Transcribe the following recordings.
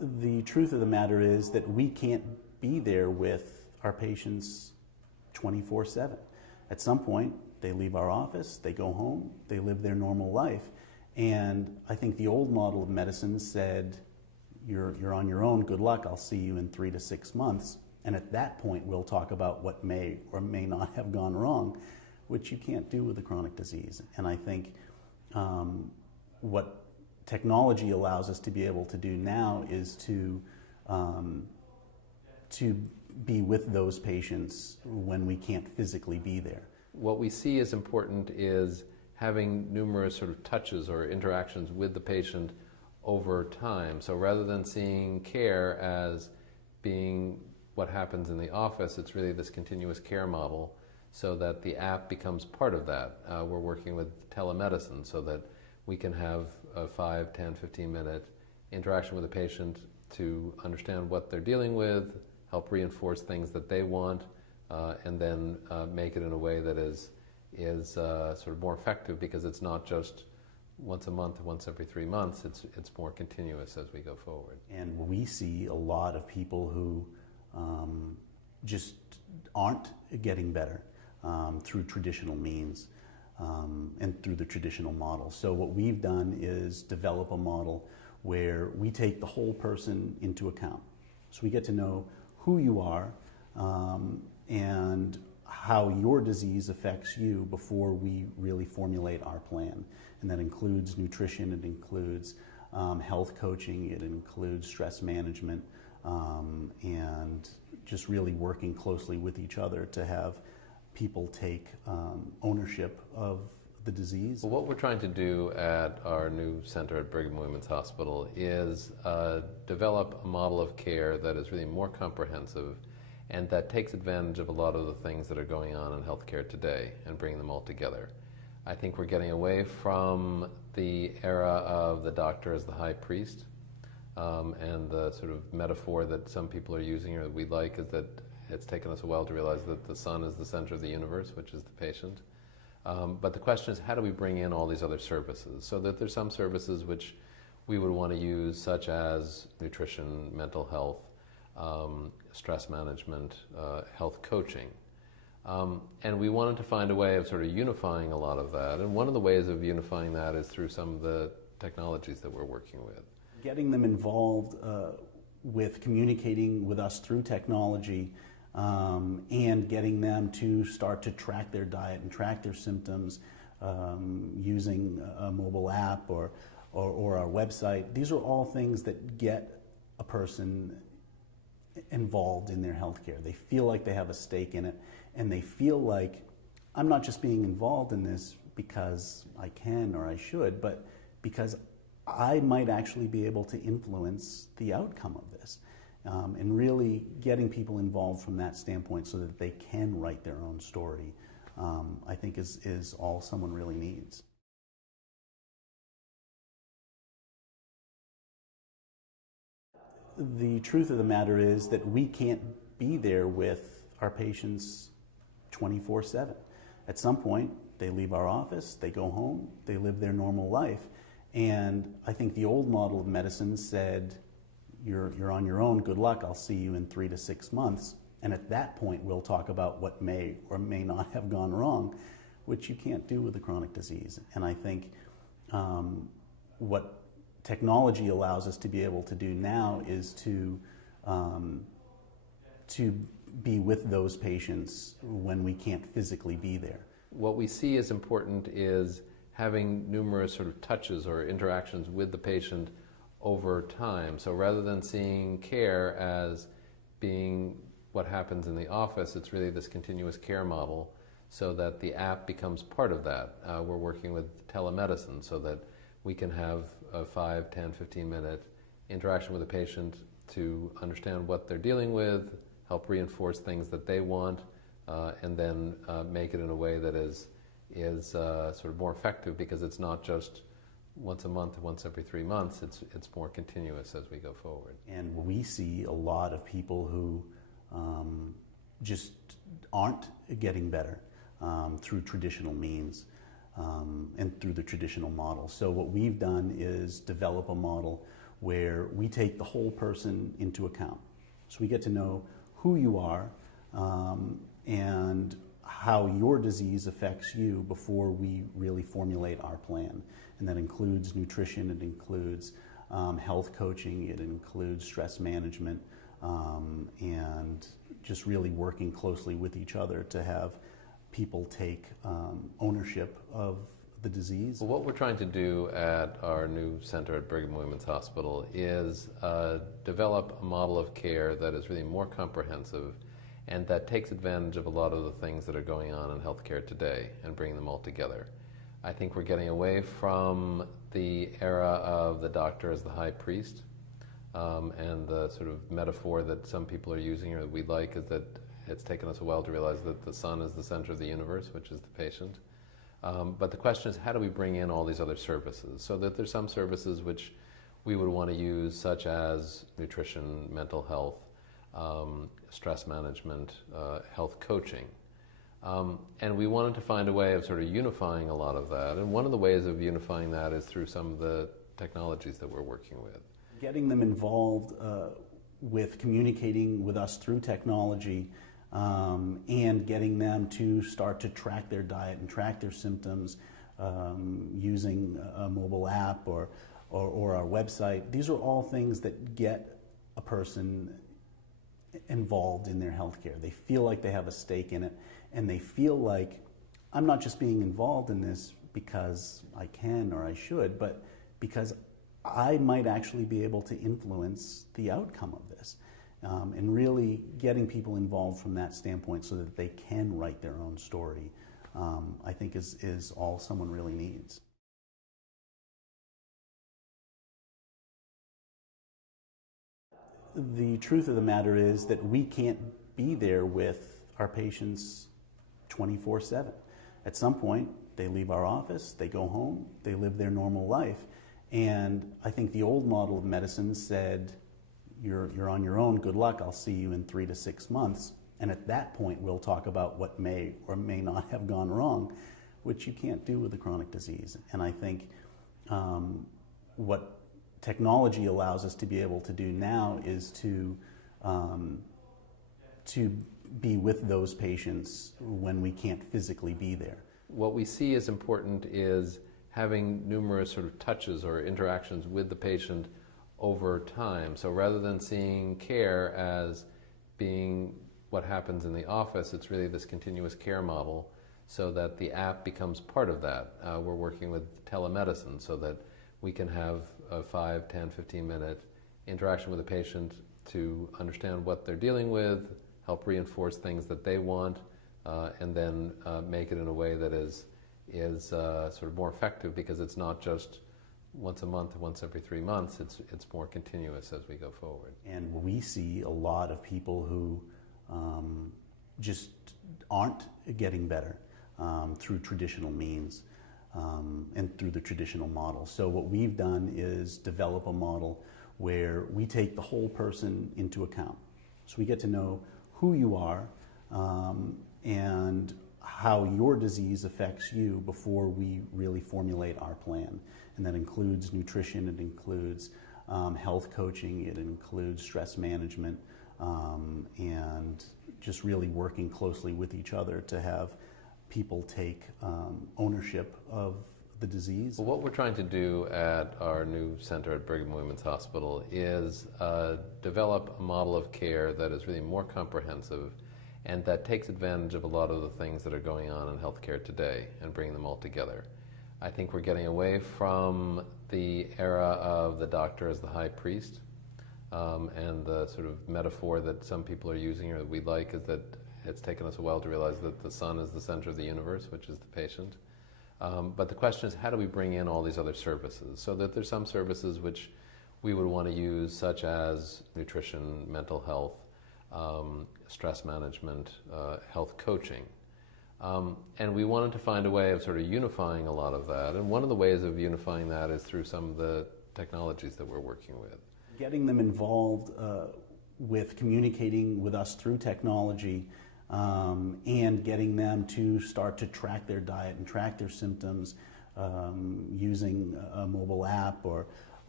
The truth of the matter is that we can't be there with our patients 24/7. At some point, they leave our office, they go home, they live their normal life. And I think the old model of medicine said, you're on your own, good luck, I'll see you in 3 to 6 months. And at that point, we'll talk about what may or may not have gone wrong, which you can't do with a chronic disease. And I think what technology allows us to be able to do now is to be with those patients when we can't physically be there. What we see as important is having numerous sort of touches or interactions with the patient over time. So rather than seeing care as being what happens in the office, it's really this continuous care model, so that the app becomes part of that. We're working with telemedicine so that we can have a 5, 10, 15-minute interaction with a patient to understand what they're dealing with, help reinforce things that they want, and then make it in a way that is sort of more effective, because it's not just once a month, once every 3 months, it's more continuous as we go forward. And we see a lot of people who just aren't getting better through traditional means and through the traditional model. So what we've done is develop a model where we take the whole person into account. So we get to know who you are and how your disease affects you before we really formulate our plan. And that includes nutrition, it includes health coaching, it includes stress management, and just really working closely with each other to have people take ownership of the disease. Well, what we're trying to do at our new center at Brigham and Women's Hospital is develop a model of care that is really more comprehensive and that takes advantage of a lot of the things that are going on in healthcare today and bring them all together. I think we're getting away from the era of the doctor as the high priest, and the sort of metaphor that some people are using or that we like is that it's taken us a while to realize that the sun is the center of the universe, which is the patient. But the question is, how do we bring in all these other services? So that there's some services which we would want to use, such as nutrition, mental health, stress management, health coaching. And we wanted to find a way of sort of unifying a lot of that. And one of the ways of unifying that is through some of the technologies that we're working with. Getting them involved with communicating with us through technology, and getting them to start to track their diet and track their symptoms using a mobile app or our website. These are all things that get a person involved in their healthcare. They feel like they have a stake in it, and they feel like, I'm not just being involved in this because I can or I should, but because I might actually be able to influence the outcome of this. And really getting people involved from that standpoint so that they can write their own story, I think is all someone really needs. The truth of the matter is that we can't be there with our patients 24/7. At some point, they leave our office, they go home, they live their normal life. And I think the old model of medicine said, you're on your own, good luck, I'll see you in 3 to 6 months. And at that point, we'll talk about what may or may not have gone wrong, which you can't do with a chronic disease. And I think what technology allows us to be able to do now is to be with those patients when we can't physically be there. What we see as important is having numerous sort of touches or interactions with the patient over time. So rather than seeing care as being what happens in the office, it's really this continuous care model, so that the app becomes part of that. We're working with telemedicine so that we can have a 5, 10, 15-minute interaction with a patient to understand what they're dealing with, help reinforce things that they want, and then make it in a way that is sort of more effective, because it's not just once a month, once every 3 months, it's more continuous as we go forward. And we see a lot of people who just aren't getting better through traditional means and through the traditional model. So what we've done is develop a model where we take the whole person into account. So we get to know who you are and how your disease affects you before we really formulate our plan. And that includes nutrition, it includes health coaching, it includes stress management, and just really working closely with each other to have people take ownership of the disease. Well, what we're trying to do at our new center at Brigham and Women's Hospital is develop a model of care that is really more comprehensive and that takes advantage of a lot of the things that are going on in healthcare today and bring them all together. I think we're getting away from the era of the doctor as the high priest, and the sort of metaphor that some people are using or that we like is that it's taken us a while to realize that the sun is the center of the universe, which is the patient. But the question is, how do we bring in all these other services? So that there's some services which we would want to use, such as nutrition, mental health, stress management, health coaching. And we wanted to find a way of sort of unifying a lot of that. And one of the ways of unifying that is through some of the technologies that we're working with. Getting them involved with communicating with us through technology, and getting them to start to track their diet and track their symptoms using a mobile app or our website. These are all things that get a person involved in their healthcare. They feel like they have a stake in it, and they feel like I'm not just being involved in this because I can or I should, but because I might actually be able to influence the outcome of this. And really getting people involved from that standpoint so that they can write their own story, I think is all someone really needs. The truth of the matter is that we can't be there with our patients 24/7. At some point, they leave our office, they go home, they live their normal life. And I think the old model of medicine said, you're on your own, good luck, I'll see you in 3 to 6 months. And at that point, we'll talk about what may or may not have gone wrong, which you can't do with a chronic disease. And I think what technology allows us to be able to do now is to be with those patients when we can't physically be there. What we see as important is having numerous sort of touches or interactions with the patient over time. So rather than seeing care as being what happens in the office, it's really this continuous care model so that the app becomes part of that. We're working with telemedicine so that we can have a 5, 10, 15-minute interaction with a patient to understand what they're dealing with, help reinforce things that they want, and then make it in a way that is sort of more effective, because it's not just once a month, once every 3 months, it's more continuous as we go forward. And we see a lot of people who just aren't getting better through traditional means and through the traditional model. So what we've done is develop a model where we take the whole person into account. So we get to know who you are and how your disease affects you before we really formulate our plan. And that includes nutrition, it includes health coaching, it includes stress management, and just really working closely with each other to have people take ownership of the disease. Well, what we're trying to do at our new center at Brigham and Women's Hospital is develop a model of care that is really more comprehensive and that takes advantage of a lot of the things that are going on in healthcare today and bring them all together. I think we're getting away from the era of the doctor as the high priest, and the sort of metaphor that some people are using or that we like is that it's taken us a while to realize that the sun is the center of the universe, which is the patient. But the question is, how do we bring in all these other services? So that there's some services which we would want to use, such as nutrition, mental health, stress management, health coaching. And we wanted to find a way of sort of unifying a lot of that. And one of the ways of unifying that is through some of the technologies that we're working with. Getting them involved with communicating with us through technology, and getting them to start to track their diet and track their symptoms using a mobile app or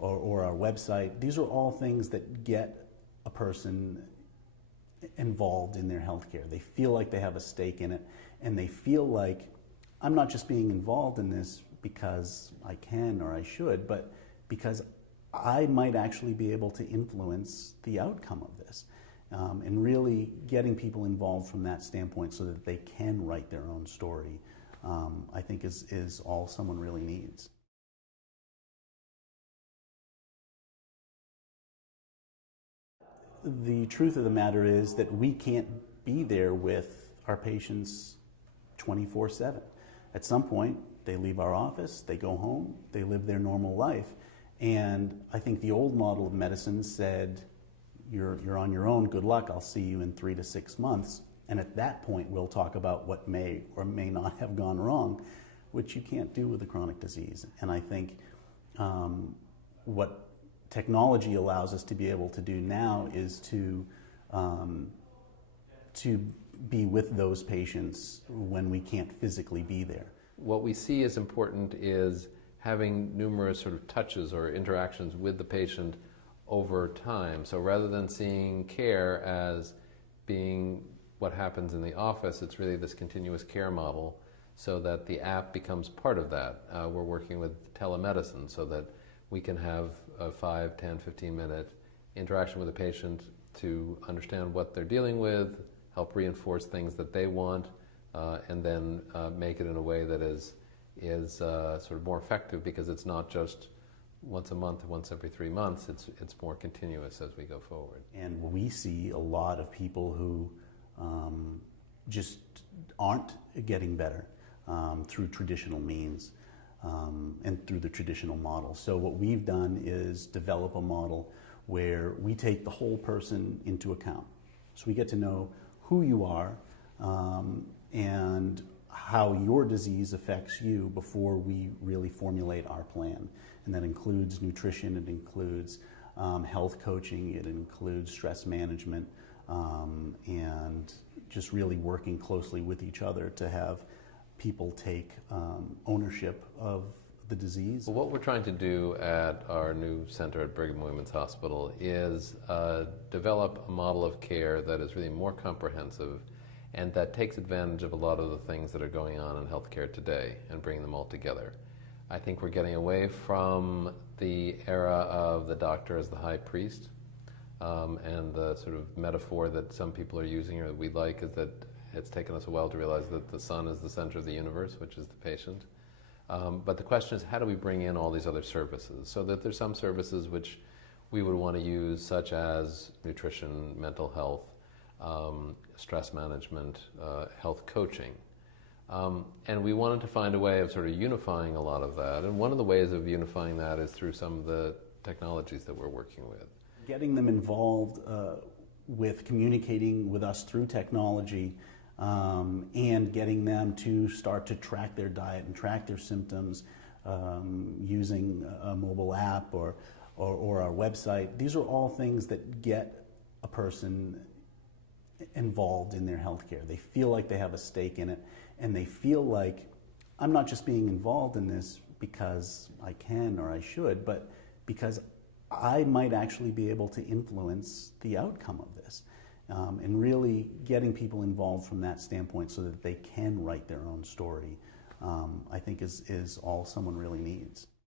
or our website. These are all things that get a person involved in their healthcare. They feel like they have a stake in it, and they feel like I'm not just being involved in this because I can or I should, but because I might actually be able to influence the outcome of this. And really getting people involved from that standpoint so that they can write their own story, I think is all someone really needs. The truth of the matter is that we can't be there with our patients 24/7. At some point, they leave our office, they go home, they live their normal life. And I think the old model of medicine said, you're on your own, good luck, I'll see you in 3 to 6 months. And at that point, we'll talk about what may or may not have gone wrong, which you can't do with a chronic disease. And I think what technology allows us to be able to do now is to be with those patients when we can't physically be there. What we see as important is having numerous sort of touches or interactions with the patient over time. So rather than seeing care as being what happens in the office, it's really this continuous care model, so that the app becomes part of that. We're working with telemedicine so that we can have a 5, 10, 15-minute interaction with a patient to understand what they're dealing with, help reinforce things that they want, and then make it in a way that is sort of more effective, because it's not just once a month, once every 3 months. It's more continuous as we go forward. And we see a lot of people who just aren't getting better through traditional means and through the traditional model. So what we've done is develop a model where we take the whole person into account. So we get to know who you are and how your disease affects you before we really formulate our plan. And that includes nutrition, it includes health coaching, it includes stress management, and just really working closely with each other to have people take ownership of the disease. Well, what we're trying to do at our new center at Brigham and Women's Hospital is develop a model of care that is really more comprehensive and that takes advantage of a lot of the things that are going on in healthcare today and bring them all together. I think we're getting away from the era of the doctor as the high priest, and the sort of metaphor that some people are using or that we like is that it's taken us a while to realize that the sun is the center of the universe, which is the patient. But the question is, how do we bring in all these other services? So that there's some services which we would want to use, such as nutrition, mental health, stress management, health coaching. And we wanted to find a way of sort of unifying a lot of that. And one of the ways of unifying that is through some of the technologies that we're working with. Getting them involved with communicating with us through technology, and getting them to start to track their diet and track their symptoms using a mobile app or our website. These are all things that get a person involved in their healthcare. They feel like they have a stake in it, and they feel like I'm not just being involved in this because I can or I should, but because I might actually be able to influence the outcome of this. And really getting people involved from that standpoint so that they can write their own story, I think is all someone really needs.